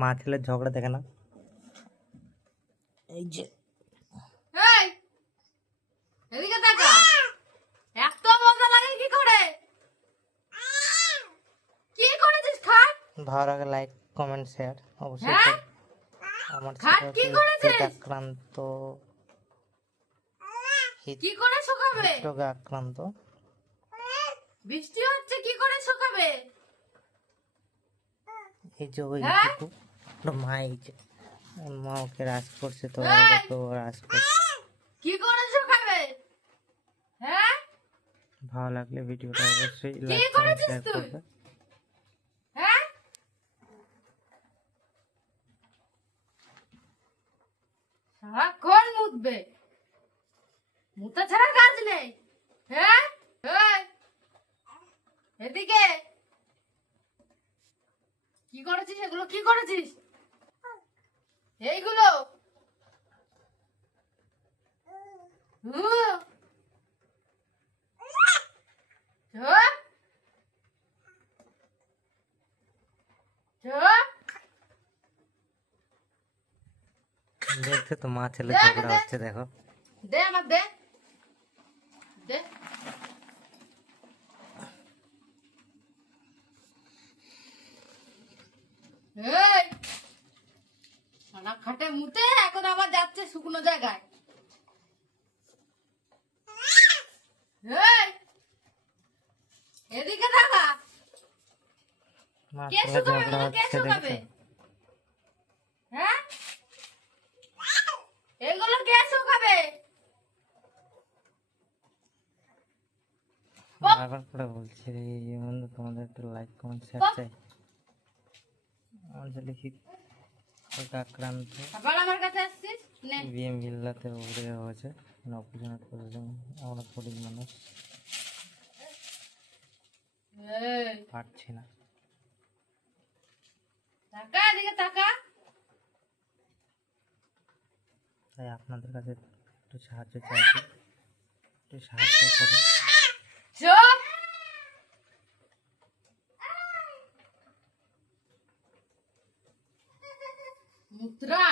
মা ছেলের ঝগড়া দেখে না, এই যে এই এদিকে তাকা। এত মজা লাগে কি করে? কি করেছিস খাট? ভালো লাগে লাইক কমেন্ট শেয়ার অবশ্যই হ্যাঁ? করবেন। আমার খাট ছেলে কি হচ্ছে করেছিস? শীত আক্রান্ত, কি করে শুকাবে? হৃদরোগে আক্রান্ত। বৃষ্টি হচ্ছে কি করে শুকাবে? এই যে হ্যাঁ? ওইটুকু ওর মা, এই যে ওর মা ওকে রাজ করছে, তো এই! ওকেও রাজ করছে। কি করে শুকাবে? হ্যাঁ? ভালো লাগলে ভিডিওটা অবশ্যই কি লাইক কমেন্ট করেছিস শেয়ার তুই? করবে। হ্যাঁ? সারাক্ষণ মুতবে, মুতা ছাড়া কাজ নেই। হ্যাঁ? এই, এদিকে কি করেছিস? এগুলো কি করেছিস? এইগুলো হুঁ, চুপ, চুপ। দেখছো তো মা ছেলে দে, ঝগড়া দে। হচ্ছে, দেখো। দে আমার দে, দে। এই সারা খাটে মুতে এখন আবার যাচ্ছে শুকনো জায়গায়। এই এদিকে থাকা। মা কে ছেলে শুকাবে? ঝগড়া এগুলো কে হচ্ছে, শুকাবে? দেখছো। হ্যাঁ? এগুলো কে শুকাবে? বারবার করে বলছি এই বন্ধু, তোমাদের একটু লাইক কমেন্ট শেয়ার চাই। আমার ছেলে শীত আক্রান্ত, আবার আমার কাছে আসছিস? নে। বিএম ভিল্লাতে উড়ে হয়েছে, অপারেশন করলেন। আমরা গরিব মানুষ, এই পারছি না। তাকা, এদিকে তাকা। তাই আপনাদের কাছে একটু সাহায্য চাইছি, একটু সাহায্য করুন। চুপ। মুদ্রা